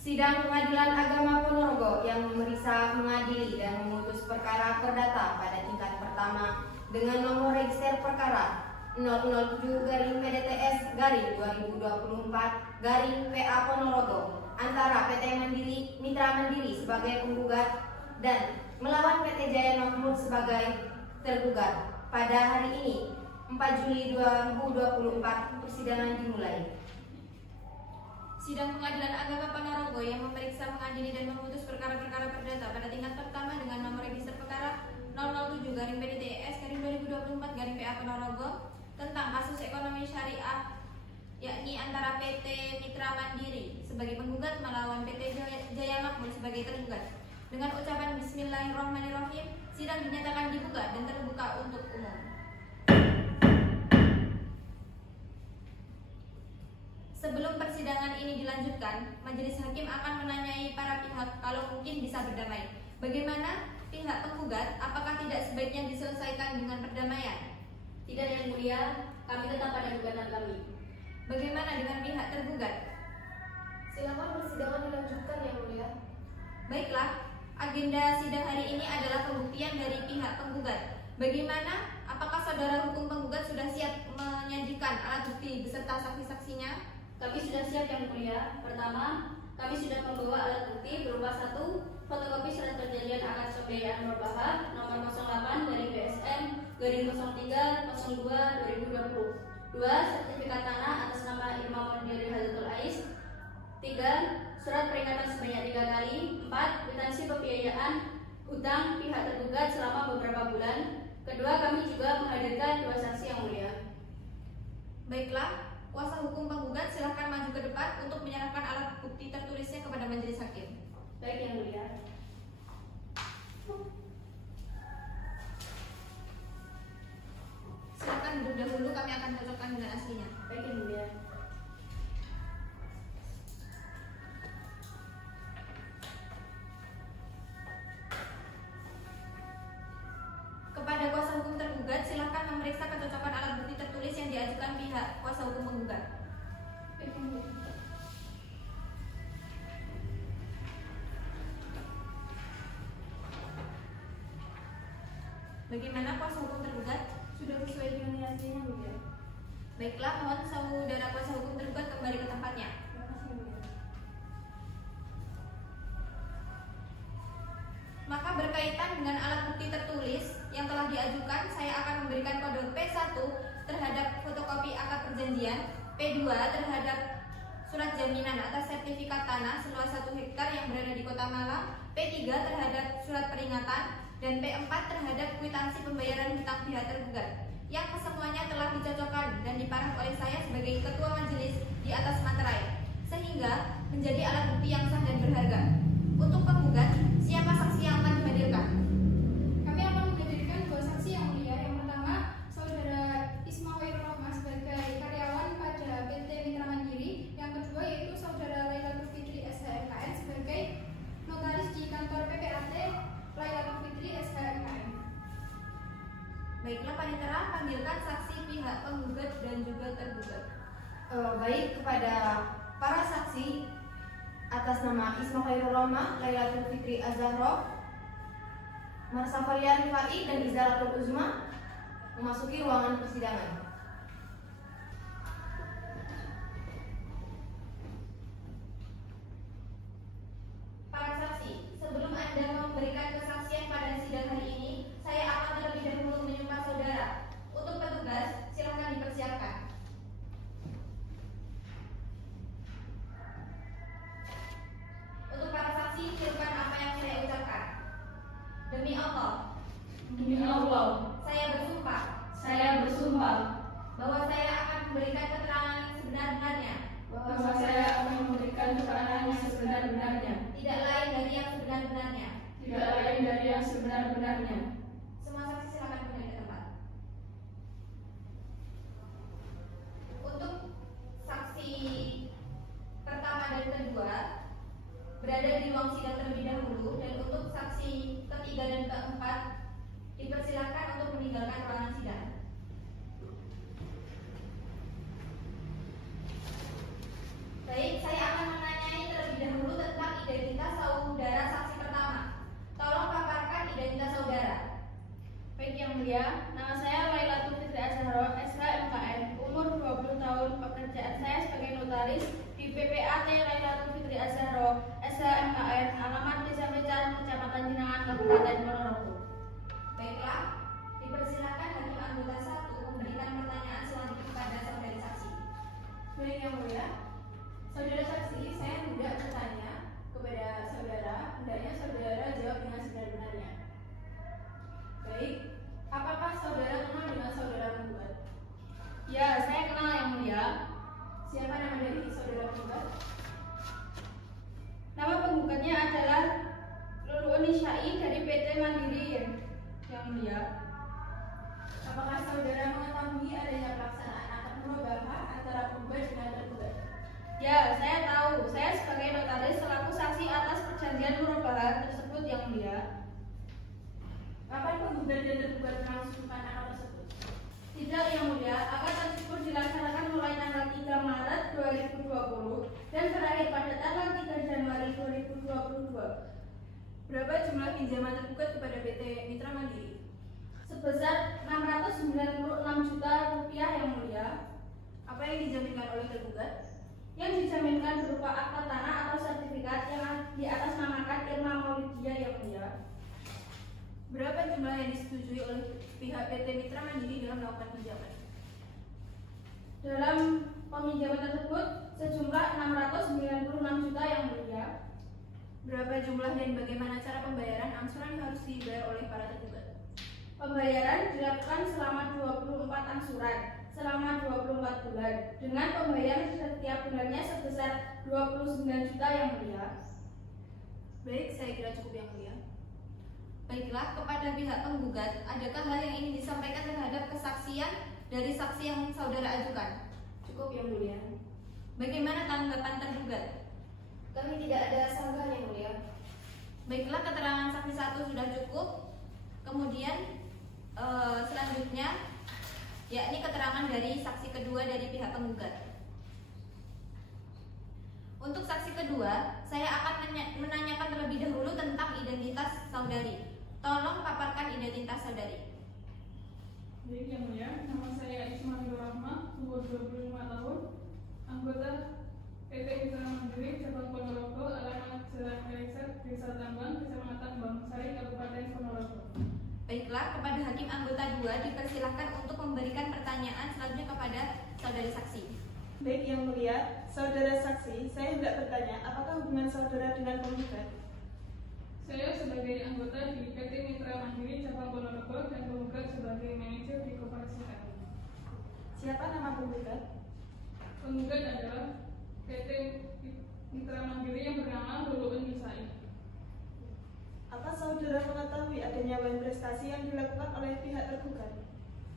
Sidang Pengadilan Agama Ponorogo yang memeriksa, mengadili, dan memutus perkara perdata pada tingkat pertama dengan nomor register perkara 007-PDTS-2024-PA Ponorogo antara PT Mitra Mandiri sebagai penggugat dan melawan PT Jaya Makmur sebagai tergugat. Pada hari ini, 4 Juli 2024, persidangan dimulai. Sidang Pengadilan Agama Ponorogo yang memeriksa, mengadili, dan memutus perkara-perkara perdata pada tingkat pertama dengan nomor register perkara 007-PDTS-2024-PA Ponorogo tentang kasus ekonomi syariah yakni antara PT Mitra Mandiri sebagai penggugat melawan PT Jaya Makmur sebagai tergugat. Dengan ucapan Bismillahirrahmanirrahim, sidang dinyatakan dibuka dan terbuka untuk umum. Sebelum persidangan ini dilanjutkan, majelis hakim akan menanyai para pihak kalau mungkin bisa berdamai. Bagaimana pihak penggugat, apakah tidak sebaiknya diselesaikan dengan perdamaian? Tidak, Yang Mulia, kami tetap pada gugatan kami. Bagaimana dengan pihak tergugat? Silakan persidangan dilanjutkan, Yang Mulia. Baiklah, agenda sidang hari ini adalah pembuktian dari pihak penggugat. Bagaimana? Apakah saudara hukum penggugat sudah siap menyajikan alat bukti beserta saksi-saksinya? Kami sudah siap, Yang Mulia. Pertama, kami sudah membawa alat bukti berupa 1. Fotokopi surat perjanjian akad pembiayaan murbahat nomor 08 dari BSM garing 03/02/2020. 2. Sertifikat tanah atas nama Imam Mundiri Hadratul Ais. 3. Surat peringatan sebanyak 3 kali. 4. Kwitansi pembiayaan hutang pihak tergugat selama beberapa bulan. Kedua, kami juga menghadirkan 2 saksi, Yang Mulia. Baiklah, kuasa hukum penggugat silahkan maju ke depan untuk menyerahkan alat bukti tertulisnya kepada majelis hakim. Baik, Yang Mulia. Silakan duduk dahulu, kami akan cocokkan dengan aslinya. Baik, Yang Mulia. Kepada kuasa hukum tergugat, silakan memeriksa kecocokan alat bukti tertulis yang diajukan pihak kuasa hukum penggugat. Baik, Yang Mulia. Bagaimana kuasa hukum tergugat? Sudah sesuai dengan nilainya, Yang Mulia. Baiklah, mohon saudara kuasa hukum tergugat kembali ke tempatnya. Terima kasih, Yang Mulia. Maka berkaitan dengan alat bukti tertulis yang telah diajukan, saya akan memberikan kode P1 terhadap fotokopi akad perjanjian, P2 terhadap surat jaminan atas sertifikat tanah seluas 1 hektar yang berada di Kota Malang, P3 terhadap surat peringatan, dan P4 terhadap kwitansi pembayaran hutang pihak tergugat, yang kesemuanya telah dicocokkan dan diparaf oleh saya sebagai ketua majelis di atas materai, sehingga menjadi alat bukti yang sah dan berharga. Untuk penggugat, siapa saksi yang akan dihadirkan? Kami akan menghadirkan 2 saksi, Yang Mulia. Yang pertama, saudara Ismail Rahman sebagai karyawan pada PT Mitra Mandiri. Yang kedua yaitu saudara Lailatul Fitri SHMKN sebagai notaris di kantor PPAT Lailatul Fitri SHMKN. Baiklah, panitera, panggilkan saksi pihak penggugat dan juga tergugat. Baik, kepada para saksi atas nama Ismail Roma, Lailatul Fitri Az-Zahra, Marsafalia Rifai, dan Izalatul Uzma memasuki ruangan persidangan. Para saksi, sebelum Anda memberikan kesaksian pada sidang hari ini, saya akan terlebih dahulu menyumpah saudara. Untuk petugas, silakan dipersiapkan. Untuk para saksi, silakan apa yang saya ucapkan. Demi Allah, Demi Allah, saya bersumpah bahwa saya akan memberikan keterangan yang sebenar-benarnya, bahwa saya akan memberikan keterangan yang sebenar-benarnya, tidak lain dari yang sebenar-benarnya. tidak lain dari yang sebenar-benarnya. Semua saksi silakan kembali ke tempat. Untuk saksi pertama dan kedua berada di ruang sidang terlebih dahulu, dan untuk saksi ketiga dan keempat dipersilakan untuk meninggalkan ruangan sidang. Baik, saya akan menanyai terlebih dahulu tentang notaris di PPAT Lailatul Fitri Az-Zahra SHMKN alamat Desa Mecan, Kecamatan Jinangan, Kabupaten Ponorogo. Baiklah, dipersilakan hakim anggota 1 memberikan pertanyaan selanjutnya kepada saudari saksi. Baik yang mulia, saudara saksi, saya hendak bertanya kepada saudara, hendaknya saudara jawab dengan sebenar-benarnya. Baik, apakah saudara kenal dengan saudara penggugat? Ya, saya kenal yang mulia. Siapa nama dari saudara penggugat? Nama penggugatnya adalah Lulu Syai dari PT Mandiri yang mulia. Apakah saudara mengetahui adanya pelaksanaan akad murabahah antara penggugat dengan tergugat? Ya, saya tahu. Saya sebagai notaris selaku saksi atas perjanjian murabahah tersebut yang mulia. Kapan penggugat dan tergugat melangsungkan akad tersebut? Tidak yang mulia, akad tersebut dilaksanakan mulai tanggal 3 Maret 2020 dan berakhir pada tanggal 3 Januari 2022. Berapa jumlah pinjaman tergugat kepada PT Mitra Mandiri? Sebesar Rp696 juta yang mulia. Apa yang dijaminkan oleh tergugat? Yang dijaminkan berupa akta tanah atau sertifikat yang diatasnamakan Irma Maulidia yang mulia. Berapa jumlah yang disetujui oleh pihak PT Mitra Mandiri dalam melakukan pinjaman? Dalam peminjaman tersebut sejumlah Rp696 juta yang mulia. Berapa jumlah dan bagaimana cara pembayaran angsuran yang harus dibayar oleh para tergugat? Pembayaran dilakukan selama 24 angsuran selama 24 bulan dengan pembayaran setiap bulannya sebesar Rp29 juta yang mulia. Baik, saya kira cukup yang mulia. Baiklah, kepada pihak penggugat, adakah hal yang ingin disampaikan terhadap kesaksian dari saksi yang saudara ajukan? Cukup yang mulia. Bagaimana tanggapan tergugat? Kami tidak ada sanggahan yang mulia. Baiklah, keterangan saksi 1 sudah cukup. Kemudian selanjutnya yakni keterangan dari saksi kedua dari pihak penggugat. Untuk saksi kedua, saya akan menanyakan terlebih dahulu tentang identitas saudari. Tolong paparkan identitas saudari. Baik yang mulia, nama saya Ismail Rahma, umur 25 tahun, anggota PT Mitra Mandiri Cabang Ponorogo, alamat Jalan Kaiser, Desa Tambang, Kecamatan Bangsari, Kabupaten Ponorogo. Baiklah, kepada hakim anggota 2 dipersilahkan untuk memberikan pertanyaan selanjutnya kepada saudari saksi. Baik yang mulia, saudara saksi, saya hendak bertanya, apakah hubungan saudara dengan penggugat? Saya sebagai anggota di PT Mitra Mandiri Cabang Ponorogo dan penggugat sebagai manajer di Koperasi kami. Siapa nama penggugat? Penggugat adalah PT Mitra Mandiri yang bernama Lulu Syai. Apa saudara mengetahui adanya uang prestasi yang dilakukan oleh pihak tergugat?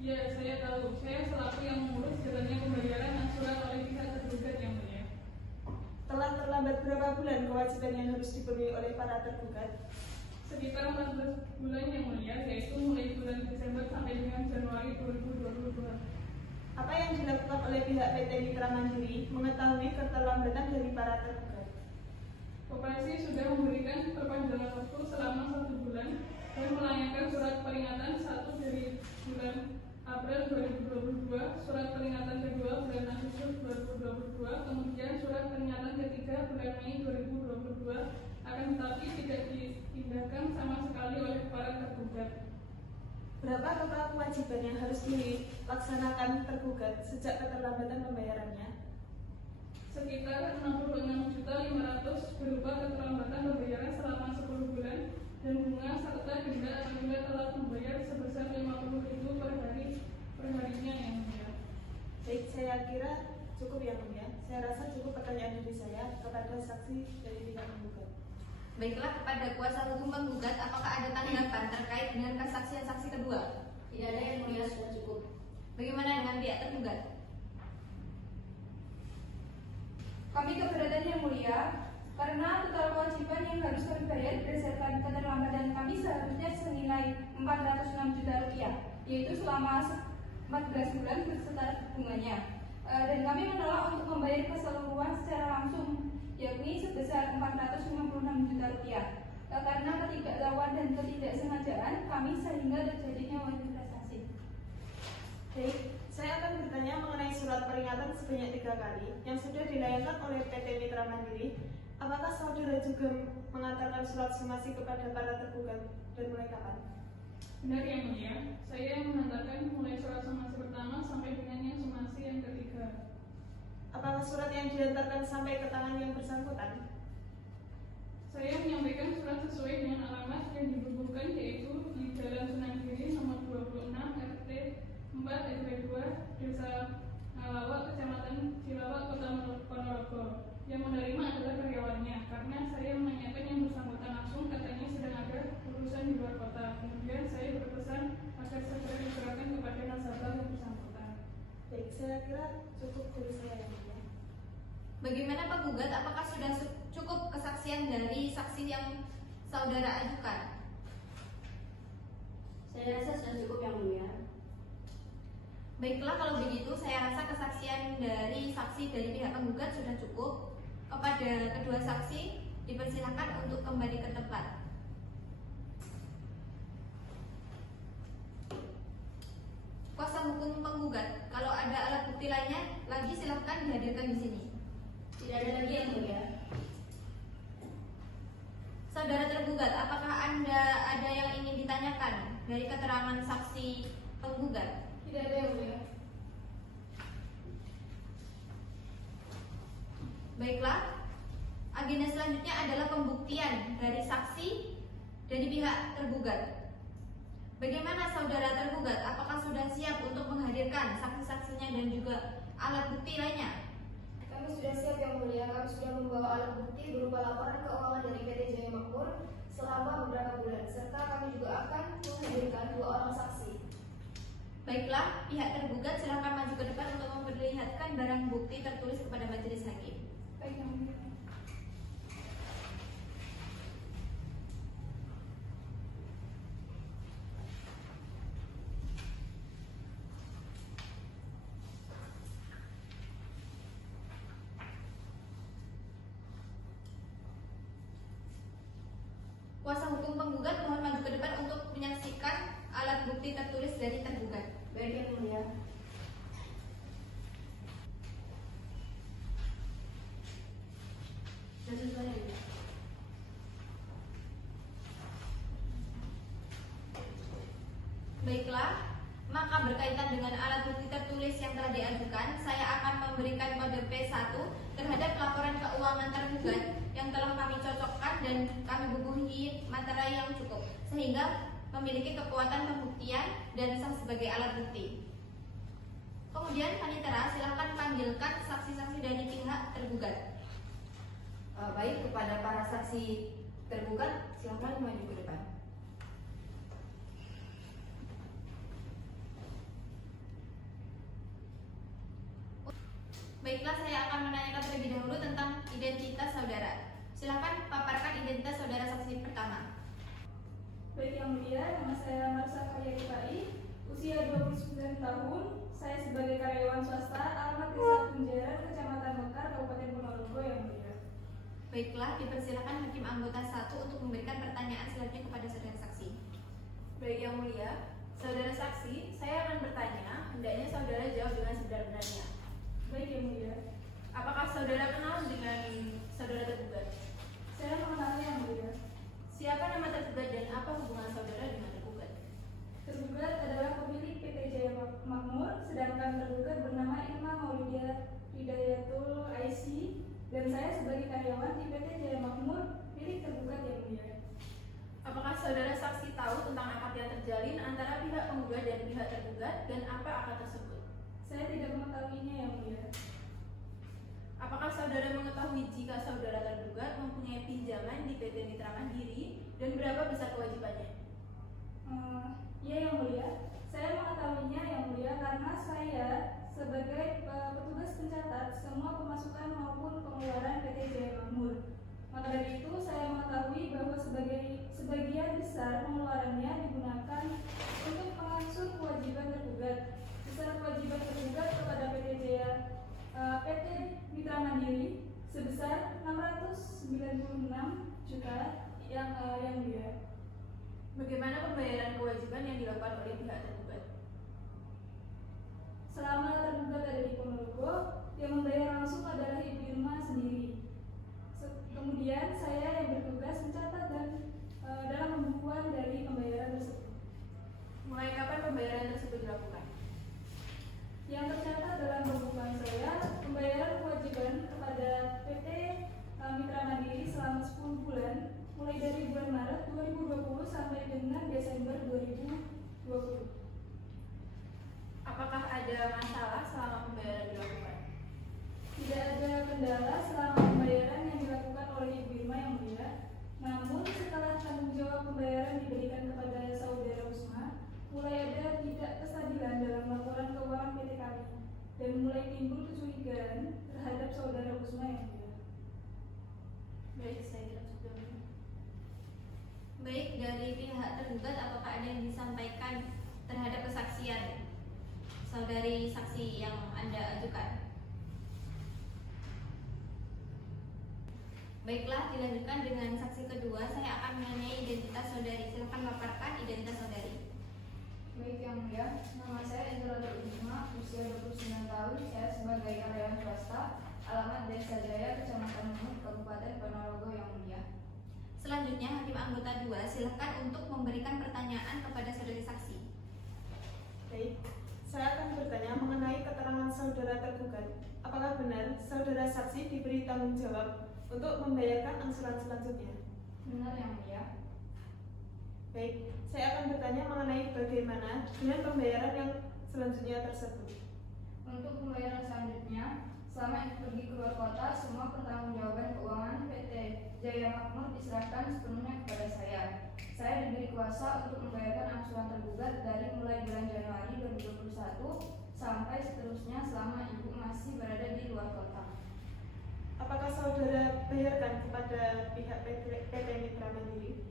Ya, saya tahu. Saya selaku yang mengurus jalannya pembayaran angsuran oleh pihak tergugat yang mulia. Telah terlambat berapa bulan kewajiban yang harus dipenuhi oleh para tergugat? Sekitar 14 bulan yang mulia, yaitu mulai bulan Desember sampai dengan Januari 2022. Apa yang dilakukan oleh pihak PT Mitra Mandiri mengetahui keterlambatan dari para tergugat? Koperasi sudah memberikan perpanjangan waktu selama 1 bulan dan melayangkan surat peringatan 1 dari bulan April 2022, surat peringatan kedua bulan Agustus 2022, kemudian surat peringatan ketiga bulan Mei 2022, akan tetapi tidak ditindakkan sama sekali oleh para tergugat. Berapa total kewajiban yang harus dilaksanakan tergugat sejak keterlambatan pembayarannya? Sekitar 66.500.000 berupa keterlambatan pembayaran selama 10 bulan dan bunga serta denda apabila telah membayar sebesar 50.000 per harinya yang mulia. Baik, saya kira cukup yang mulia. Saya rasa cukup pertanyaan dari saya kepada saksi dari pihak penggugat. Baiklah, kepada kuasa hukum penggugat, apakah ada tanggapan terkait dengan kesaksian saksi kedua? Tidak ada yang mulia, sudah cukup. Bagaimana dengan pihak tergugat? Kami keberatan yang mulia, karena total kewajiban yang harus kami bayar berdasarkan keterlambatan kami seharusnya senilai Rp406 juta, yaitu selama 14 bulan beserta bunganya. Dan kami menolak untuk membayar keseluruhan secara langsung, yakni sebesar Rp456 juta. Karena ketidaktahuan dan ketidaksengajaan kami sehingga terjadinya uang investasi. Baik, Saya akan bertanya mengenai surat peringatan sebanyak 3 kali yang sudah dilayangkan oleh PT Mitra Mandiri. Apakah saudara juga mengantarkan surat somasi kepada para tergugat dan mulai kapan? Benar yang mulia, saya yang mengantarkan mulai surat somasi pertama sampai dengan yang somasi yang ketiga. Apakah surat yang diantarkan sampai ke tangan yang bersangkutan? Saya menyampaikan surat sesuai dengan alamat yang dibubuhkan, yaitu di Jalan Sunan Giri nomor 26 RT 4 RW 2 Desa Ngalawak, Kecamatan Cilawak, Kota Ponorogo. Yang menerima adalah karyawannya, karena saya menanyakan yang bersangkutan langsung, katanya sedang ada urusan di luar kota. Kemudian saya berpesan agar segera diserahkan kepada nasabah yang bersangkutan. Baik, saya kira cukup dari saya yang mulia. Bagaimana penggugat, apakah sudah cukup kesaksian dari saksi yang saudara ajukan? Saya rasa sudah cukup yang mulia. Baiklah, kalau begitu saya rasa kesaksian dari saksi dari pihak penggugat sudah cukup. Kepada kedua saksi dipersilakan untuk kembali ke tempat. Kuasa hukum penggugat, kalau ada alat bukti lainnya lagi silahkan dihadirkan di sini. Tidak ada lagi yang mulia. Saudara tergugat, apakah Anda ada yang ingin ditanyakan dari keterangan saksi penggugat? Tidak ada yang mulia. Baiklah, agenda selanjutnya adalah pembuktian dari saksi dari pihak tergugat. Bagaimana saudara tergugat? Apakah sudah siap untuk menghadirkan saksi-saksinya dan juga alat bukti lainnya? Kami sudah siap yang mulia. Kami sudah membawa alat bukti berupa laporan keuangan dari PT Jaya Makmur selama beberapa bulan, serta kami juga akan menghadirkan 2 orang saksi. Baiklah, pihak tergugat silakan maju ke depan untuk memperlihatkan barang bukti tertulis kepada majelis hakim. Baik yang mulia. Kuasa hukum penggugat mohon maju ke depan untuk menyaksikan alat bukti tertulis dari tergugat. Baik yang mulia. Baiklah, maka berkaitan dengan alat bukti tertulis yang telah diajukan, saya akan memberikan kode P1 terhadap laporan keuangan tergugat yang telah kami cocokkan dan kami bubuhi materai yang cukup, sehingga memiliki kekuatan pembuktian dan sah sebagai alat bukti. Kemudian panitera silakan panggilkan saksi-saksi dari pihak tergugat. Baik, kepada para saksi tergugat silakan maju ke depan. Baiklah, saya akan menanyakan terlebih dahulu tentang identitas saudara. Silakan paparkan identitas saudara saksi pertama. Baik yang mulia, nama saya Marsa Karya Kipai, usia 29 tahun. Saya sebagai karyawan swasta, alamat Desa Kunjaran, Kecamatan Mekar, Kabupaten Ponorogo yang mulia. Baiklah, dipersilakan hakim anggota 1 untuk memberikan pertanyaan selanjutnya kepada saudara saksi. Baik yang mulia, saudara saksi, saya akan bertanya, hendaknya saudara jawab dengan sebenar-benarnya. Baik yang mulia. Apakah saudara kenal dengan saudara tergugat? Saya mengenalnya yang mulia. Siapa nama tergugat dan apa hubungan saudara dengan tergugat? Tergugat adalah pemilik PT Jaya Makmur, sedangkan tergugat bernama Irma Maulidia Hidayatul IC, dan saya sebagai karyawan di PT Jaya Makmur milik tergugat yang mulia. Apakah saudara saksi tahu tentang akad yang terjalin antara pihak penggugat dan pihak tergugat dan apa akad tersebut? Saya tidak mengetahuinya yang mulia. Apakah saudara mengetahui jika saudara tergugat mempunyai pinjaman di PT Mitra Mandiri dan berapa besar kewajibannya? Ya yang mulia, saya mengetahuinya yang mulia karena saya sebagai petugas pencatat semua pemasukan maupun pengeluaran PT Jaya Makmur. Maka dari itu saya mengetahui bahwa sebagian besar pengeluarannya digunakan untuk mengangsur kewajiban tergugat. Besar kewajiban tergugat kepada PT Mitra Mandiri sebesar 696 juta yang mulia. Bagaimana pembayaran kewajiban yang dilakukan oleh pihak tergugat? selama tergugat ada di Ponorogo, yang membayar langsung adalah Ibu Irma sendiri. Kemudian saya yang bertugas mencatat dan dalam pembukuan dari pembayaran tersebut. Mulai kapan pembayaran tersebut dilakukan? Yang tercatat dalam pembukuan saya, pembayaran kewajiban kepada PT Mitra Mandiri selama 10 bulan, mulai dari bulan Maret 2020 sampai dengan Desember 2020. Apakah ada masalah selama pembayaran dilakukan? Tidak ada kendala selama pembayaran yang dilakukan oleh Ibu Irma yang mulia. Namun setelah tanggung jawab pembayaran diberikan kepada saudara Usma, mulai ada tidak kestabilan dalam laporan keuangan PT kami dan mulai timbul kecurigaan terhadap saudara Usma yang mulia. Baik, saya kira sudah. Baik, dari pihak tergugat apakah ada yang disampaikan terhadap kesaksian saudari saksi yang Anda ajukan? Baiklah, dilanjutkan dengan saksi kedua. Saya akan menanyai identitas saudari. Silakan paparkan identitas saudari. Baik yang mulia, nama saya Indra Usma, usia 29 tahun. Saya sebagai karyawan swasta, alamat Desa Jaya, Kecamatan Lumut, Kabupaten Ponorogo yang mulia. Selanjutnya, hakim anggota 2 silakan untuk memberikan pertanyaan kepada saudari saksi. Baik, saya akan bertanya mengenai keterangan saudara tergugat. Apakah benar saudara saksi diberi tanggung jawab untuk membayarkan angsuran selanjutnya? Benar yang mulia. Baik, saya akan bertanya mengenai bagaimana dengan pembayaran yang selanjutnya tersebut. Untuk pembayaran selanjutnya, selama Ibu pergi keluar kota, semua pertanggungjawaban keuangan PT Jaya Makmur diserahkan sepenuhnya kepada saya. Saya diberi kuasa untuk membayarkan angsuran tergugat dari mulai bulan Januari 2021 sampai seterusnya selama Ibu masih berada di luar kota. Apakah saudara bayarkan kepada pihak PT Mitra Mandiri?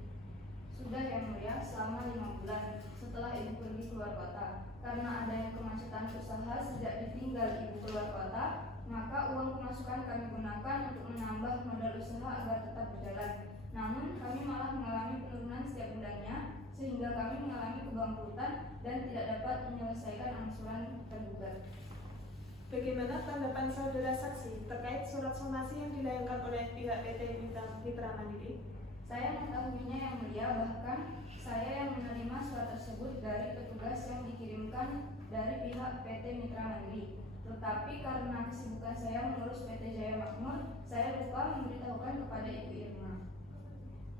Sudah yang mulia, selama 5 bulan setelah Ibu pergi keluar kota. Karena adanya kemacetan usaha sejak ditinggal Ibu keluar kota, maka uang pemasukan kami gunakan untuk menambah modal usaha agar tetap berjalan. Namun kami malah mengalami penurunan setiap bulannya, sehingga kami mengalami kebangkrutan dan tidak dapat menyelesaikan angsuran tergugat. Bagaimana tanggapan saudara saksi terkait surat somasi yang dilayangkan oleh pihak PT Mitra Mandiri? Saya mengetahuinya yang mulia, bahkan saya yang menerima surat tersebut dari petugas yang dikirimkan dari pihak PT Mitra Mandiri. Tetapi karena kesibukan saya mengurus PT Jaya Makmur, saya lupa memberitahukan kepada Ibu Irma.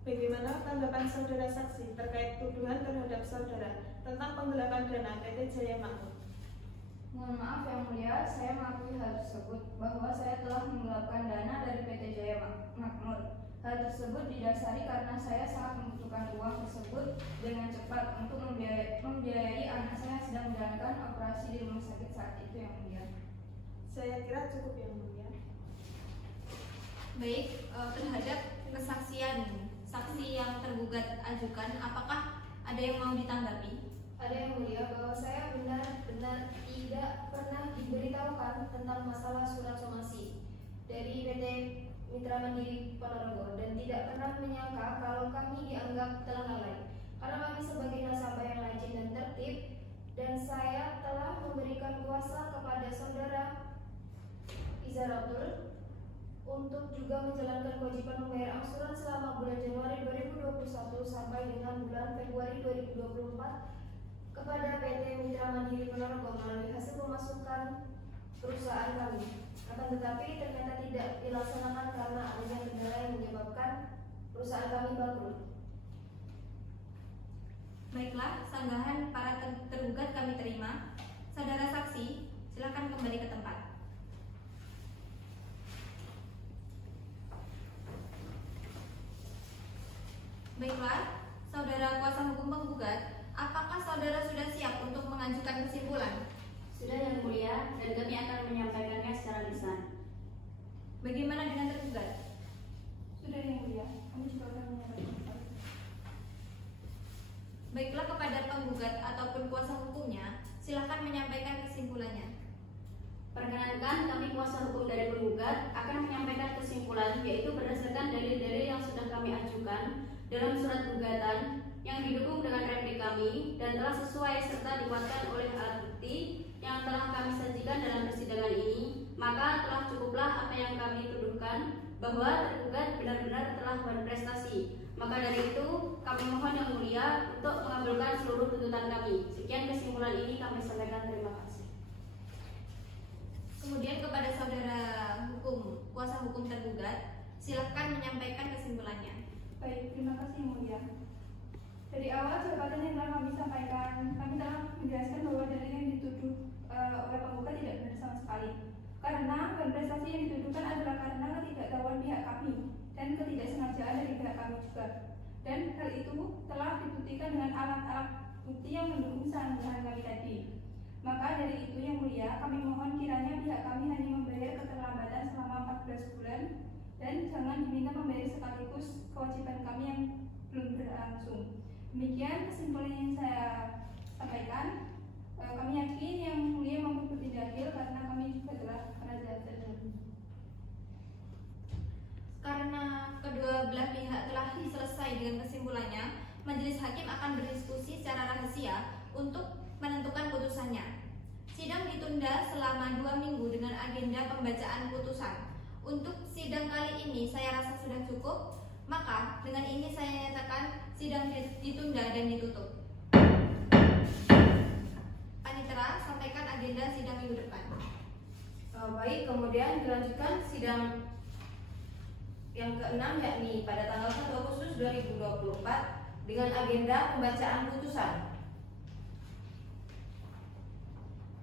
Bagaimana tanggapan saudara saksi terkait tuduhan terhadap saudara tentang penggelapan dana PT Jaya Makmur? Mohon maaf yang mulia, saya mengakui hal tersebut bahwa saya telah menggelapkan dana dari PT Jaya Makmur. Hal tersebut didasari karena saya sangat membutuhkan uang tersebut dengan cepat untuk membiayai anak saya yang sedang menjalankan operasi di rumah sakit saat itu yang mulia. Saya kira cukup yang mulia. Baik, terhadap kesaksian saksi yang tergugat ajukan, apakah ada yang mau ditanggapi? Ada yang mulia, bahwa saya benar-benar tidak pernah diberitahukan tentang masalah surat somasi dari PT Mitra Mandiri Ponorogo dan tidak pernah menyangka kalau kami dianggap telah lalai. Karena kami sebagai nasabah yang rajin dan tertib, dan saya telah memberikan kuasa kepada saudara Izaratul untuk juga menjalankan kewajiban membayar angsuran selama bulan Januari 2021 sampai dengan bulan Februari 2024 kepada PT Mitra Mandiri Ponorogo melalui hasil pemasukan perusahaan kami. Akan tetapi ternyata tidak dilaksanakan karena adanya kendala yang menyebabkan perusahaan kami bangkrut. Baiklah, sanggahan para tergugat kami terima. Saudara saksi, silakan kembali ke tempat. Baiklah, saudara kuasa hukum penggugat, apakah saudara sudah siap untuk mengajukan kesimpulan? Sudah yang mulia, dan kami akan menyampaikannya secara lisan. Bagaimana dengan tergugat? Sudah yang mulia, kami juga akan menyampaikan. Baiklah, kepada penggugat ataupun kuasa hukumnya, silakan menyampaikan kesimpulannya. Perkenankan kami kuasa hukum dari penggugat akan menyampaikan kesimpulan, yaitu berdasarkan dalil-dalil yang sudah kami ajukan dalam surat gugatan yang didukung dengan replik kami dan telah sesuai serta dikuatkan oleh alat bukti yang telah kami sajikan dalam persidangan ini, maka telah cukuplah apa yang kami tuduhkan bahwa tergugat benar-benar telah berprestasi. Maka dari itu, kami mohon Yang Mulia untuk mengabulkan seluruh tuntutan kami. Sekian kesimpulan ini kami sampaikan. Terima kasih. Kemudian kepada saudara hukum, kuasa hukum tergugat, silakan menyampaikan kesimpulannya. Baik, terima kasih Yang Mulia. Dari awal jabatan yang telah kami sampaikan, kami telah menjelaskan bahwa dalil yang dituduh oleh penggugat tidak benar sama sekali. Karena prestasi yang dituduhkan adalah karena ketidaktahuan pihak kami dan ketidaksengajaan dari pihak kami juga. Dan hal itu telah dibuktikan dengan alat-alat bukti yang mendukung sanggahan kami tadi. Maka dari itu Yang Mulia, kami mohon kiranya pihak kami hanya membayar keterlambatan selama 14 bulan dan jangan diminta membayar sekaligus kewajiban kami yang belum berlangsung. Demikian kesimpulan yang saya sampaikan. Kami yakin Yang Mulia mampu bertindak adil karena kami juga telah raja terdahulu. Karena kedua belah pihak telah selesai dengan kesimpulannya, majelis hakim akan berdiskusi secara rahasia untuk menentukan putusannya. Sidang ditunda selama 2 minggu dengan agenda pembacaan putusan. Untuk sidang kali ini saya rasa sudah cukup, maka dengan ini saya nyatakan sidang ditunda dan ditutup. Panitera, sampaikan agenda sidang minggu depan. Baik, kemudian dilanjutkan sidang yang ke-6 yakni pada tanggal 1 Agustus 2024 dengan agenda pembacaan putusan.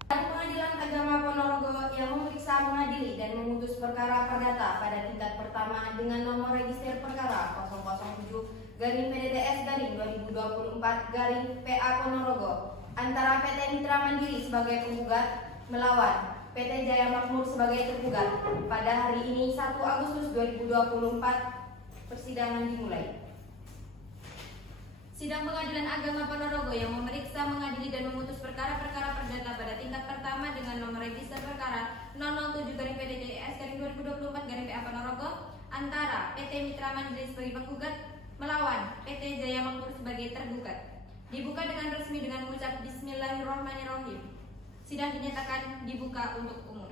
Pengadilan Agama Ponorogo yang memeriksa, mengadili dan memutus perkara perdata pada tingkat pertama dengan nomor register perkara 007-PDTS-2024-PA Ponorogo antara PT Mitra Mandiri sebagai penggugat melawan PT Jaya Makmur sebagai tergugat pada hari ini 1 Agustus 2024 persidangan dimulai. Sidang Pengadilan Agama Ponorogo yang memeriksa, mengadili dan memutus perkara-perkara perdata pada tingkat pertama dengan nomor register perkara 007-PDTS-2024-PA Ponorogo antara PT Mitra Mandiri sebagai penggugat melawan PT Jaya Makmur sebagai tergugat dibuka dengan resmi dengan mengucap Bismillahirrahmanirrahim. Sidang dinyatakan dibuka untuk umum.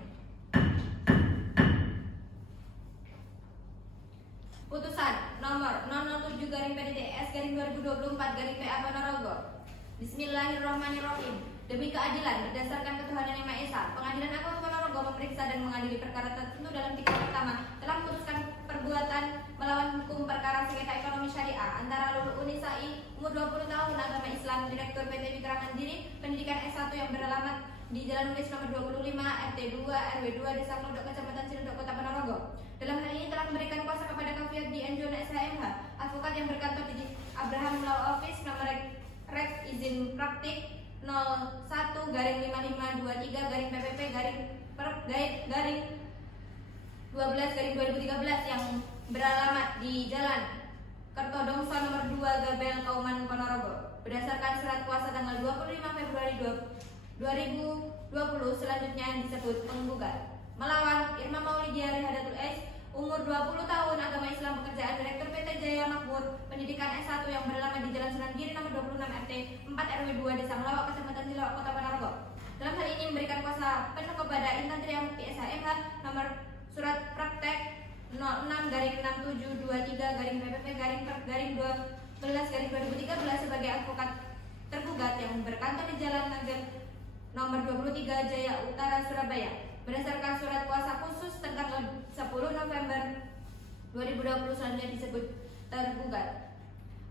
Putusan nomor 007-PDTS-2024-PA Ponorogo. Bismillahirrahmanirrahim. Demi keadilan berdasarkan ketuhanan Yang Maha Esa, Pengadilan Agama Ponorogo memeriksa dan mengadili perkara tertentu dalam tingkat pertama telah memutuskan perbuatan melawan hukum perkara sengketa ekonomi syariah antara Lulu Unisai, umur 20 tahun, agama Islam, Direktur PT Mitra Mandiri, pendidikan S1 yang beralamat di Jalan Nulis nomor 25, RT 2, RW 2, Desa Klodok, Kecamatan Cilendok, Kota Ponorogo. Dalam hal ini telah memberikan kuasa kepada Kafiati Anjona SHMH, advokat yang berkantor di Abraham Law Office, nomor rek izin praktik 01-PPP-12-2013 yang beralamat di Jalan Kertodongso nomor 2 Gabel Kauman Ponorogo. Berdasarkan surat kuasa tanggal 25 Februari 2020 selanjutnya disebut penggugat melawan Irma Maulidia Rehadatul Ais, umur 20 tahun, agama Islam, pekerjaan Direktur PT Jaya Makmur, pendidikan S1 yang beralamat di Jalan Sunan Giri nomor 26 RT 4 RW 2 Desa Melawak, Kecamatan Cilawak, Kota Ponorogo. Dalam hal ini memberikan kuasa penuh kepada Intan Triamukti SHMH, nomor surat praktek 06-23-PPP-12-2013 sebagai advokat tergugat yang berkantor di Jalan Naga nomor 23 Jaya Utara Surabaya. Berdasarkan surat kuasa khusus tanggal 10 November 2020 selanjutnya disebut tergugat.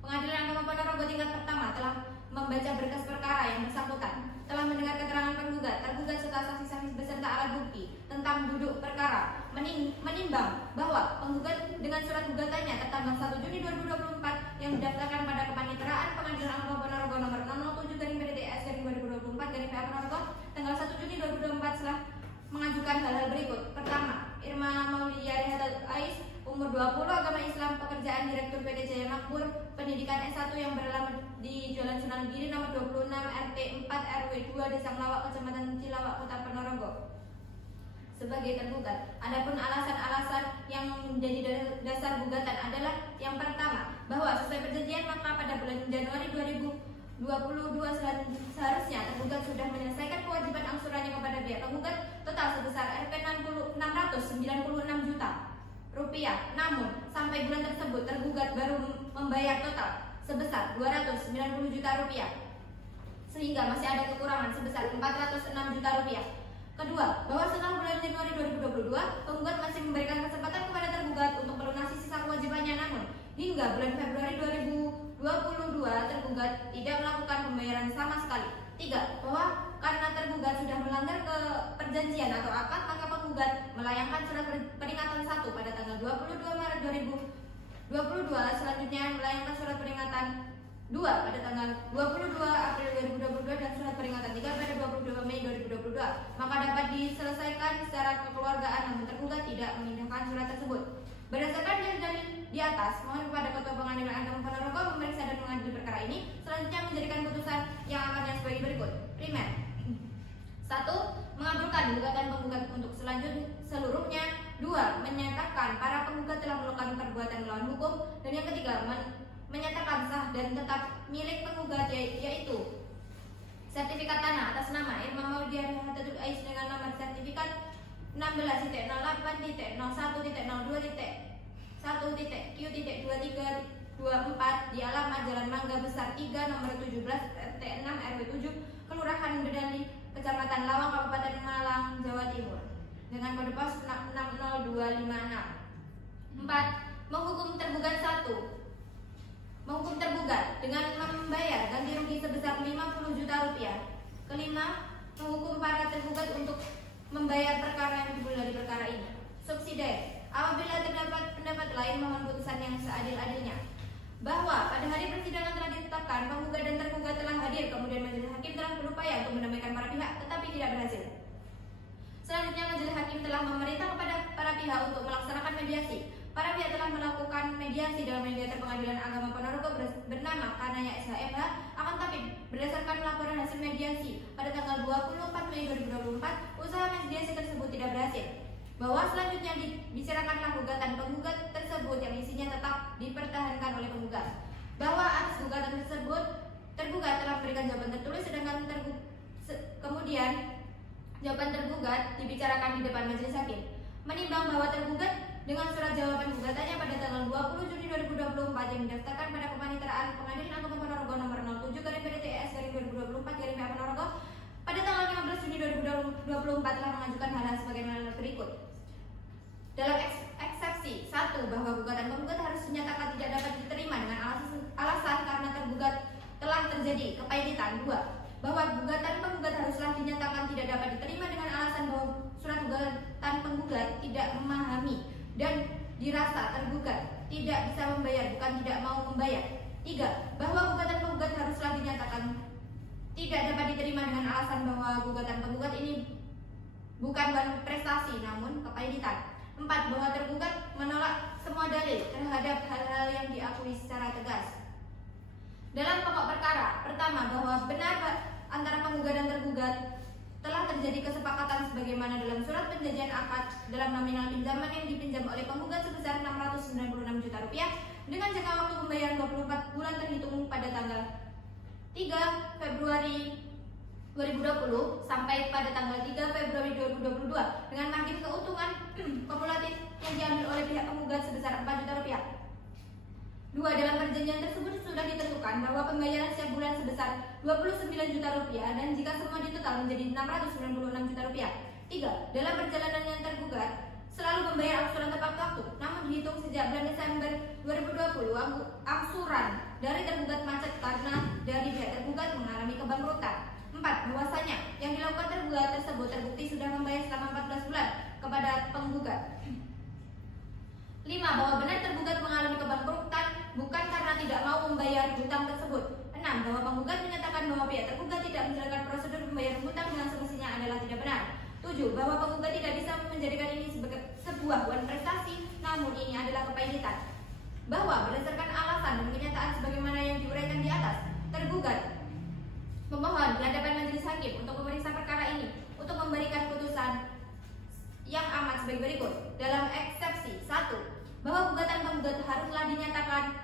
Pengadilan Agama Ponorogo tingkat pertama telah membaca berkas perkara yang bersangkutan, telah mendengar keterangan penggugat, tergugat serta saksi-saksi beserta alat bukti tentang duduk perkara, menimbang bahwa penggugat dengan surat gugatannya tertanggal 1 Juni 2024 yang didaftarkan pada kepaniteraan Pengadilan Agama Ponorogo nomor 007-PDTS-2024-PA Ponorogo tanggal 1 Juni 2024 telah mengajukan hal-hal berikut. Pertama, Irma Maulidia Rehadatul Ais, umur 20, agama Islam, pekerjaan Direktur PT Jaya Makmur, pendidikan S1 yang beralamat di Jalan Sunan Giri nomor 26 RT 4 RW 2 Desa Melawak, Kecamatan Cilawak, Kota Ponorogo sebagai tergugat. Adapun alasan-alasan yang menjadi dasar gugatan adalah yang pertama, bahwa sesuai perjanjian maka pada bulan Januari 2024 22 seharusnya tergugat sudah menyelesaikan kewajiban angsurannya kepada pihak penggugat total sebesar Rp 696 juta rupiah. Namun sampai bulan tersebut tergugat baru membayar total sebesar 290 juta rupiah, sehingga masih ada kekurangan sebesar 406 juta rupiah. Kedua, bahwa setelah bulan Januari 2022 penggugat masih memberikan kesempatan kepada tergugat untuk melunasi sisa kewajibannya, namun hingga bulan Februari 2022 tergugat tidak melakukan pembayaran sama sekali. Tiga, bahwa karena tergugat sudah melanggar ke perjanjian atau akad, maka penggugat melayangkan surat peringatan 1 pada tanggal 22 Maret 2022, selanjutnya melayangkan surat peringatan 2 pada tanggal 22 April 2022 dan surat peringatan 3 pada 22 Mei 2022, maka dapat diselesaikan secara kekeluargaan, namun tergugat tidak mengindahkan surat tersebut. Berdasarkan dalil di atas, mohon kepada Ketua Pengadilan Agama Ponorogo memeriksa dan mengadili perkara ini, selanjutnya menjadikan putusan yang akannya sebagai berikut. Primer, 1. Mengabulkan gugatan penggugat untuk seluruhnya. 2. Menyatakan para penggugat telah melakukan perbuatan melawan hukum. Dan yang ketiga, menyatakan sah dan tetap milik penggugat, yaitu sertifikat tanah atas nama Imam Maulidian Hatatul Ais dengan nomor sertifikat 16.08.01.02.1.Q.2324 di alamat Jalan Mangga Besar 3 nomor 17 RT 6 RW 7 Kelurahan Bedali Kecamatan Lawang Kabupaten Malang Jawa Timur dengan kode pos 60256. 4. Menghukum tergugat 1. Menghukum tergugat dengan membayar ganti rugi sebesar 50 juta rupiah. Kelima, menghukum para tergugat untuk membayar perkara yang timbul dari perkara ini. Subsidiar, apabila terdapat pendapat lain, mohon putusan yang seadil-adilnya. Bahwa pada hari persidangan telah ditetapkan penggugat dan tergugat telah hadir, kemudian majelis hakim telah berupaya untuk mendamaikan para pihak, tetapi tidak berhasil. Selanjutnya, majelis hakim telah memerintah kepada para pihak untuk melaksanakan mediasi. Para pihak telah melakukan mediasi dalam mediator Pengadilan Agama Ponorogo bernama Kanaya SHMH. Akan tapi berdasarkan laporan hasil mediasi pada tanggal 24 Mei 2024, usaha mediasi tersebut tidak berhasil. Bahwa selanjutnya dibicarakanlah gugatan penggugat tersebut yang isinya tetap dipertahankan oleh penggugat. Bahwa atas gugatan tersebut tergugat telah memberikan jawaban tertulis, sedangkan kemudian jawaban tergugat dibicarakan di depan majelis hakim. Menimbang bahwa tergugat dengan surat jawaban gugatannya pada tanggal 20 Juni 2024 yang didaftarkan pada Kepaniteraan Pengadilan Agama Ponorogo nomor 07/PDTS/2024/PA Ponorogo pada tanggal 15 Juni 2024 telah mengajukan hal sebagaimana berikut. Dalam eksepsi 1, bahwa gugatan penggugat harus dinyatakan tidak dapat diterima dengan alasan karena tergugat telah terjadi kepailitan. 2. Bahwa gugatan penggugat haruslah dinyatakan tidak dapat diterima dengan alasan bahwa surat gugatan penggugat tidak memahami dan dirasa tergugat tidak bisa membayar, bukan tidak mau membayar. 3. Bahwa gugatan penggugat haruslah dinyatakan tidak dapat diterima dengan alasan bahwa gugatan penggugat ini bukan prestasi namun kepailitan. 4. Bahwa tergugat menolak semua dalil terhadap hal-hal yang diakui secara tegas. Dalam pokok perkara, pertama, bahwa benar antara penggugat dan tergugat telah terjadi kesepakatan sebagaimana dalam surat perjanjian akad dalam nominal pinjaman yang dipinjam oleh penggugat sebesar 696 juta rupiah dengan jangka waktu pembayaran 24 bulan terhitung pada tanggal 3 Februari 2020 sampai pada tanggal 3 Februari 2022 dengan margin keuntungan kumulatif yang diambil oleh pihak penggugat sebesar 4 juta rupiah. 2. Dalam perjanjian tersebut sudah ditentukan bahwa pembayaran setiap bulan sebesar 29 juta rupiah dan jika semua ditotal menjadi 696 juta rupiah. 3. Dalam perjalanan yang tergugat selalu membayar angsuran tepat waktu, namun dihitung sejak bulan Desember 2020 angsuran dari tergugat macet karena dari pihak tergugat mengalami kebangkrutan. 4. Bahwasanya yang dilakukan tergugat tersebut terbukti sudah membayar selama 14 bulan kepada penggugat. 5. Bahwa benar tergugat mengalami kebangkrutan bukan karena tidak mau membayar hutang tersebut. 6. Bahwa penggugat menyatakan bahwa pihak tergugat tidak menjalankan prosedur pembayaran hutang dengan semestinya adalah tidak benar. 7. Bahwa penggugat tidak bisa menjadikan ini sebagai sebuah prestasi, namun ini adalah kepailitan. Bahwa berdasarkan alasan dan kenyataan sebagaimana yang diuraikan di atas, tergugat memohon di hadapan majelis hakim untuk memeriksa perkara ini untuk memberikan putusan yang amat sebagai berikut. Dalam eksepsi 1, bahwa gugatan penggugat haruslah dinyatakan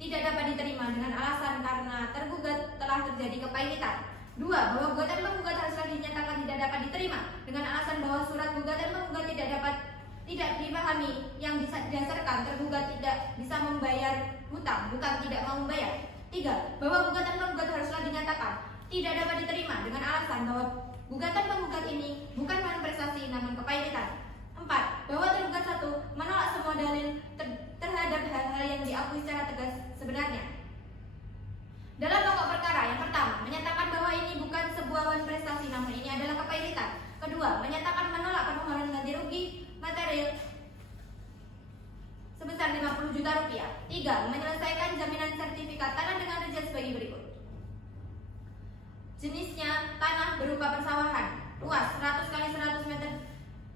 tidak dapat diterima dengan alasan karena tergugat telah terjadi kepailitan. 2. Bahwa gugatan penggugat haruslah dinyatakan tidak dapat diterima dengan alasan bahwa surat gugatan penggugat tidak dipahami yang didasarkan tergugat tidak bisa membayar hutang, bukan tidak mau membayar. 3. Bahwa gugatan penggugat haruslah dinyatakan tidak dapat diterima dengan alasan bahwa gugatan penggugat ini bukan manifestasi namun kepailitan. 4. Bahwa tergugat 1 menolak semua dalil terhadap hal-hal yang diakui secara tegas sebenarnya. Dalam pokok perkara yang pertama, menyatakan bahwa ini bukan sebuah wan prestasi namun ini adalah kepailitan. Kedua, menyatakan menolak permohonan ganti rugi material sebesar 50 juta rupiah. 3. Menyelesaikan jaminan sertifikat tanah dengan rincian sebagai berikut. Jenisnya tanah berupa persawahan, luas 100 x 100 meter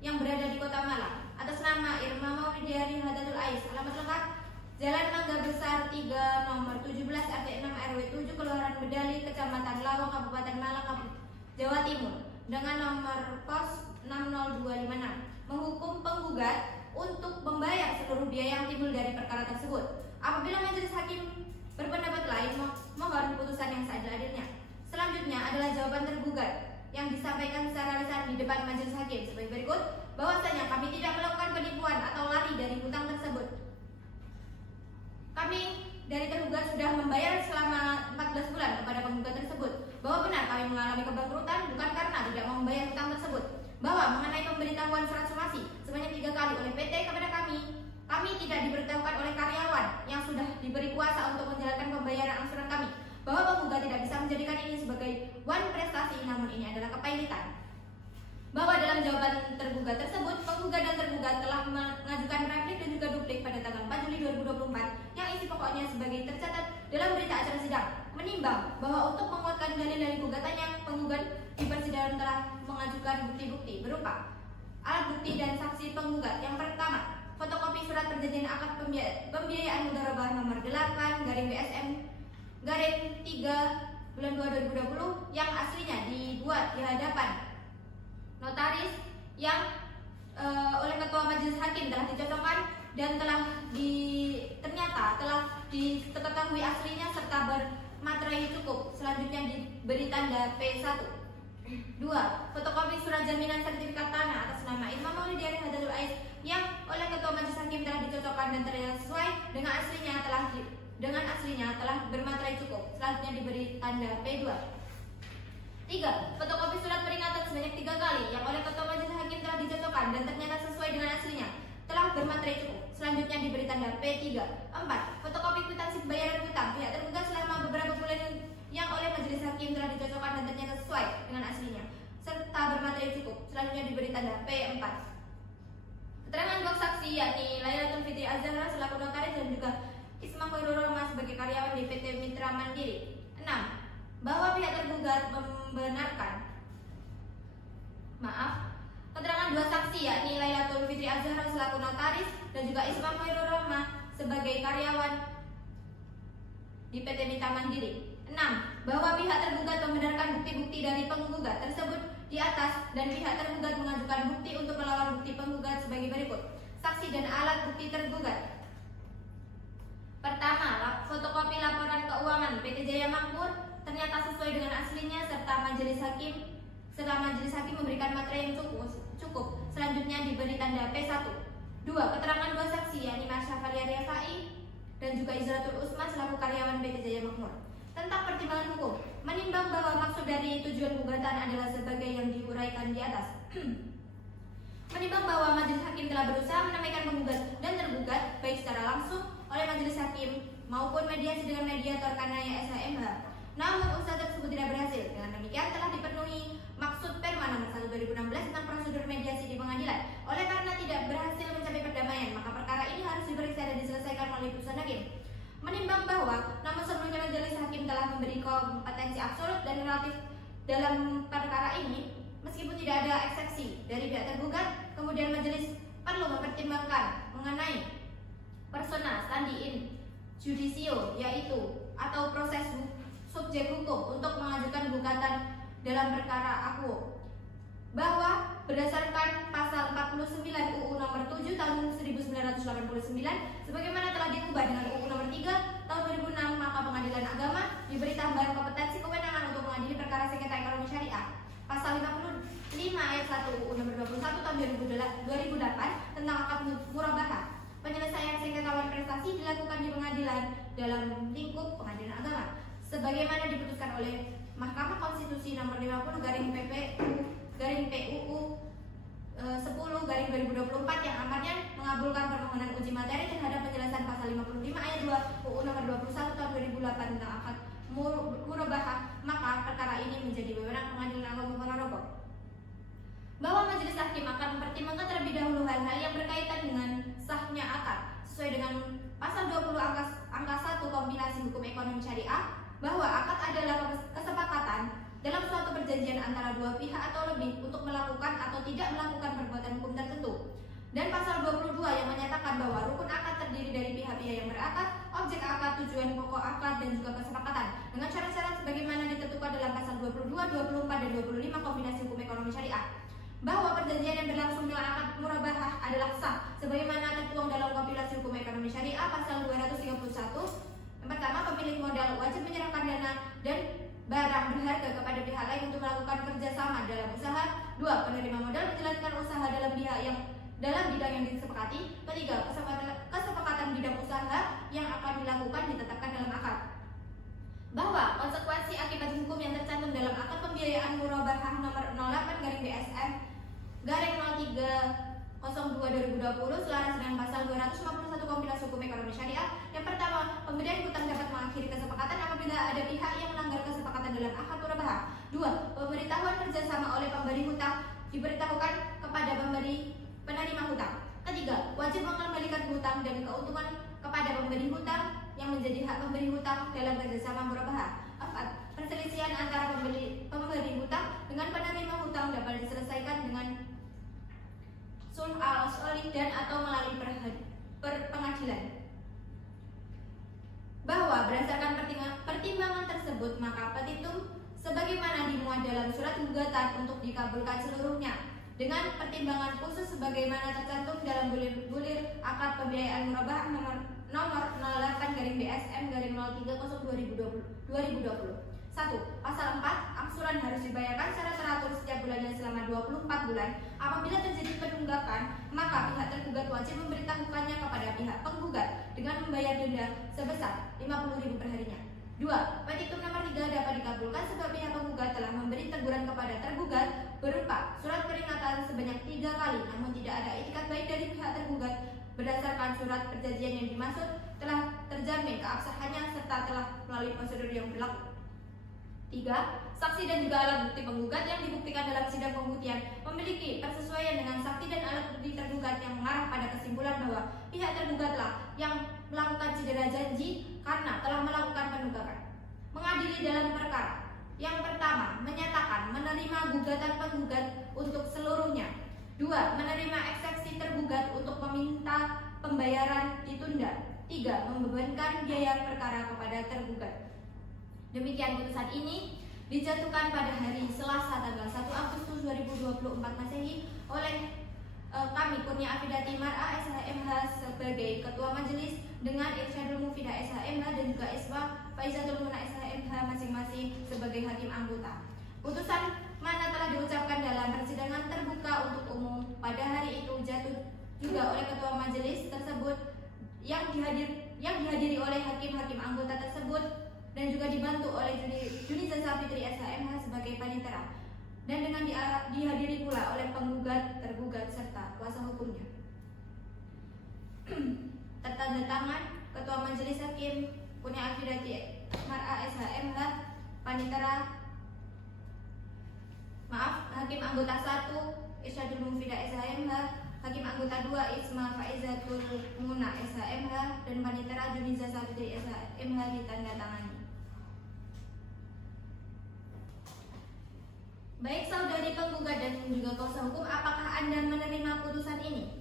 yang berada di Kota Malang, atas nama Irma Maulidiari Hadatul Ais, alamat lengkap Jalan Mangga Besar 3 nomor 17 RT 6 RW 7 Kelurahan Bedali, Kecamatan Lawang, Kabupaten Malang, Jawa Timur, dengan nomor pos 60256, menghukum penggugat untuk membayar seluruh biaya yang timbul dari perkara tersebut. Apabila majelis hakim berpendapat lain, mohon putusan yang seadil-adilnya. Selanjutnya adalah jawaban tergugat yang disampaikan secara lisan di depan majelis hakim sebagai berikut, bahwasanya kami tidak melakukan penipuan atau lari dari hutang tersebut. Kami dari tergugat sudah membayar selama 14 bulan kepada penggugat tersebut, bahwa benar kami mengalami kebangkrutan bukan karena tidak mau membayar hutang tersebut, bahwa mengenai pemberitahuan surat somasi sebanyak 3 kali oleh PT kepada kami tidak diberitahukan oleh karyawan yang sudah diberi kuasa untuk menjalankan pembayaran angsuran kami, bahwa penggugat tidak bisa menjadikan ini sebagai wan prestasi namun ini adalah kepailitan. Bahwa dalam jawaban tergugat tersebut, penggugat dan tergugat telah mengajukan replik dan juga duplik pada tanggal 4 Juli 2024 yang isi pokoknya sebagai tercatat dalam berita acara sidang, menimbang bahwa untuk menguatkan dalil-dalil gugatannya, penggugat di persidangan telah mengajukan bukti-bukti berupa alat bukti dan saksi penggugat. Yang pertama, fotokopi surat perjanjian akad pembiayaan mudharabah nomor 8 BSM 3/2/2020 yang aslinya dibuat di hadapan notaris yang oleh ketua majelis hakim telah dicocokkan dan ternyata telah diketahui aslinya serta bermaterai cukup. Selanjutnya diberi tanda P1. 2. Fotokopi surat jaminan sertifikat tanah atas nama Irma Maulidiari Hadatul Ais yang oleh ketua majelis hakim telah dicocokkan dan terlihat sesuai dengan aslinya telah bermaterai cukup. Selanjutnya diberi tanda P2. 3. Fotokopi surat peringatan sebanyak 3 kali yang oleh ketua majelis hakim telah dicocokkan dan ternyata sesuai dengan aslinya telah bermaterai cukup. Selanjutnya diberi tanda P3. 4. Fotokopi kwitansi pembayaran hutang pihak tergugat selama beberapa bulan yang oleh majelis hakim telah dicocokkan dan ternyata sesuai dengan aslinya serta bermaterai cukup. Selanjutnya diberi tanda P4. Keterangan 2 saksi yakni Lailatul Fitri Az-Zahra selaku notaris dan juga Isma Khairul Rahma sebagai karyawan di PT Mitra Mandiri. 6. Bahwa pihak tergugat membenarkan keterangan 2 saksi yakni Lailatul Fitri Az-Zahra selaku notaris dan juga Isma Khairul Rahma sebagai karyawan di PT Mitra Mandiri. 6. Bahwa pihak tergugat membenarkan bukti-bukti dari penggugat tersebut di atas dan pihak tergugat mengajukan bukti untuk melawan bukti penggugat sebagai berikut. Saksi dan alat bukti tergugat. Pertama, fotokopi laporan keuangan PT Jaya Makmur ternyata sesuai dengan aslinya serta majelis hakim memberikan materi yang cukup. Selanjutnya diberi tanda P1. 2. Keterangan 2 saksi yakni Masya Falia Fai dan juga Izratul Usman selaku karyawan PT Jaya Makmur. Tentang pertimbangan hukum, menimbang bahwa maksud dari tujuan gugatan adalah sebagai yang diuraikan di atas. Menimbang bahwa majelis hakim telah berusaha menamaikan penggugat dan tergugat baik secara langsung oleh majelis hakim maupun mediasi dengan mediator Kanaya SHMH. Namun usaha tersebut tidak berhasil. Dengan demikian telah dipenuhi maksud Perma nomor 1/2016 tentang prosedur mediasi di pengadilan. Oleh karena tidak berhasil mencapai perdamaian, maka perkara ini harus diperiksa dan diselesaikan melalui putusan hakim. Menimbang bahwa namun sebelumnya majelis hakim telah memberi kompetensi absolut dan relatif dalam perkara ini, meskipun tidak ada eksepsi dari pihak tergugat, kemudian majelis perlu mempertimbangkan mengenai persona standi in judicio, yaitu atau proses subjek hukum untuk mengajukan gugatan dalam perkara akuo, bahwa berdasarkan pasal 49 UU nomor 7 tahun 1989 sebagaimana telah diubah dengan UU nomor 3 tahun 2006, maka Pengadilan Agama diberi tambahan kompetensi kewenangan untuk mengadili perkara sengketa ekonomi syariah. Pasal 55 ayat 1 UU Nomor 21 tahun 2008 tentang akad murabahah. Penyelesaian sengketa prestasi dilakukan di pengadilan dalam lingkup Pengadilan Agama, sebagaimana diputuskan oleh Mahkamah Konstitusi Nomor 50 PUU 10/2024 yang amarnya mengabulkan permohonan uji materi terhadap penjelasan pasal 55 ayat 2 UU Nomor 21 tahun 2008 tentang akad murabahah, maka perkara ini menjadi wewenang Pengadilan Agama Ponorogo. Bahwa majelis hakim akan mempertimbangkan terlebih dahulu hal-hal yang berkaitan dengan sahnya akad sesuai dengan pasal 20 angka 1 kombinasi hukum ekonomi syariah, bahwa akad adalah kesepakatan dalam suatu perjanjian antara dua pihak atau lebih untuk melakukan atau tidak melakukan perbuatan hukum tertentu. Dan pasal 22 yang menyatakan bahwa rukun akad terdiri dari pihak-pihak yang berakad, objek akad, tujuan pokok akad, dan juga kesepakatan dengan syarat-syarat sebagaimana ditentukan dalam pasal 22, 24, dan 25 kombinasi hukum ekonomi syariah. Bahwa perjanjian yang berlangsung dalam akad murabahah adalah sah sebagaimana tertuang dalam kompilasi hukum ekonomi syariah pasal 231. Yang pertama, pemilik modal wajib menyerahkan dana dan barang berharga kepada pihak lain untuk melakukan kerjasama dalam usaha. 2. Penerima modal menjalankan usaha dalam bidang yang disepakati. 3. Kesepakatan bidang usaha yang akan dilakukan ditetapkan dalam akad. Bahwa konsekuensi akibat hukum yang tercantum dalam akad pembiayaan murabahah nomor 08/BSM/03/02/2020 selaras dengan pasal 251 kompilasi hukum ekonomi syariah. Yang pertama, pemberian hutang dapat mengakhiri kesepakatan apabila ada pihak yang melanggar kesepakatan dalam akad murabahah. 2. Pemberitahuan kerjasama oleh pemberi hutang diberitahukan kepada penerima hutang. 3. Wajib mengembalikan hutang dan keuntungan kepada pemberi hutang yang menjadi hak pemberi hutang dalam kerjasama murabahah. 4. Perselisihan antara pemberi hutang dengan penerima hutang dapat diselesaikan dengan sulh al-solih dan atau melalui pengadilan. Bahwa berdasarkan pertimbangan tersebut, maka petitum sebagaimana dimuat dalam surat gugatan untuk dikabulkan seluruhnya dengan pertimbangan khusus sebagaimana tercantum dalam bulir akad pembiayaan murabahah nomor 08/BSM/03/2020. 1. Pasal 4, angsuran harus dibayarkan secara teratur setiap bulannya selama 24 bulan. Apabila terjadi penunggakan, maka pihak tergugat wajib memberitahukannya kepada pihak penggugat dengan membayar denda sebesar 50.000 per harinya. 2. Petitum nomor 3 dapat dikabulkan sebab pihak penggugat telah memberi teguran kepada tergugat berupa surat peringatan sebanyak 3 kali, namun tidak ada itikat baik dari pihak tergugat berdasarkan surat perjanjian yang dimaksud telah terjamin keabsahannya serta telah melalui prosedur yang berlaku. 3. Saksi dan juga alat bukti penggugat yang dibuktikan dalam sidang pembuktian memiliki persesuaian dengan saksi dan alat bukti tergugat yang mengarah pada kesimpulan bahwa pihak tergugatlah yang melakukan cedera janji karena telah melakukan penunggakan. Mengadili dalam perkara. Yang pertama, menyatakan menerima gugatan penggugat untuk seluruhnya. 2. Menerima eksepsi tergugat untuk meminta pembayaran ditunda. 3. Membebankan biaya perkara kepada tergugat. Demikian putusan ini dijatuhkan pada hari Selasa tanggal 1 Agustus 2024 Masehi oleh kami Kurnia Afidati Mar'a SHMH sebagai Ketua Majelis dengan Irsyadul Mufidah SHMH dan juga Iswa Faizatul Muna SHMH masing-masing sebagai hakim anggota. Putusan mana telah diucapkan dalam persidangan terbuka untuk umum pada hari itu jatuh juga oleh Ketua Majelis tersebut yang dihadiri oleh hakim-hakim anggota tersebut dan juga dibantu oleh Junizah Safitri SHMH sebagai panitera dan dengan dihadiri pula oleh penggugat, tergugat serta kuasa hukumnya. Tertanda tangan Ketua Majelis Hakim Kurnia Afidati Mar'a SHMH, panitera Hakim anggota 1 Irsyadul Mufidah SHMH, Hakim anggota 2 Isma Faizatul Muna SHMH dan panitera Junizah Safitri SHMH ditanda tangani. Baik saudari penggugat dan juga kuasa hukum, apakah Anda menerima putusan ini?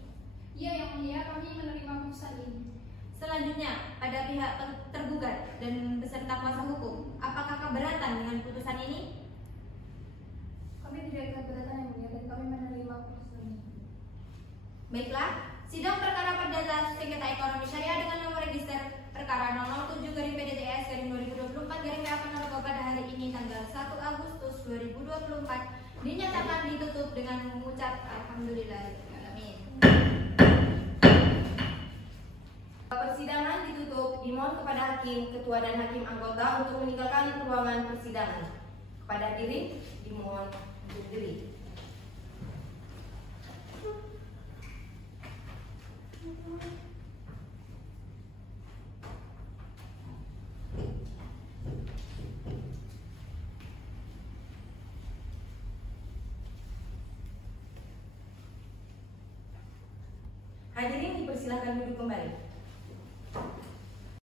Iya, Yang Mulia, kami menerima putusan ini. Selanjutnya, pada pihak tergugat dan beserta kuasa hukum, apakah keberatan dengan putusan ini? Kami tidak keberatan, Yang Mulia, dan kami menerima putusan ini. Baiklah, sidang perkara perdata sengketa ekonomi syariah dengan nomor register perkara 007/PD 2024 dinyatakan ditutup dengan mengucap alhamdulillahirrahmanirrahim. Persidangan ditutup. Dimohon kepada hakim, ketua dan hakim anggota untuk meninggalkan ruangan persidangan. Kepada hadirin dimohon berdiri. Hadirin dipersilakan duduk kembali.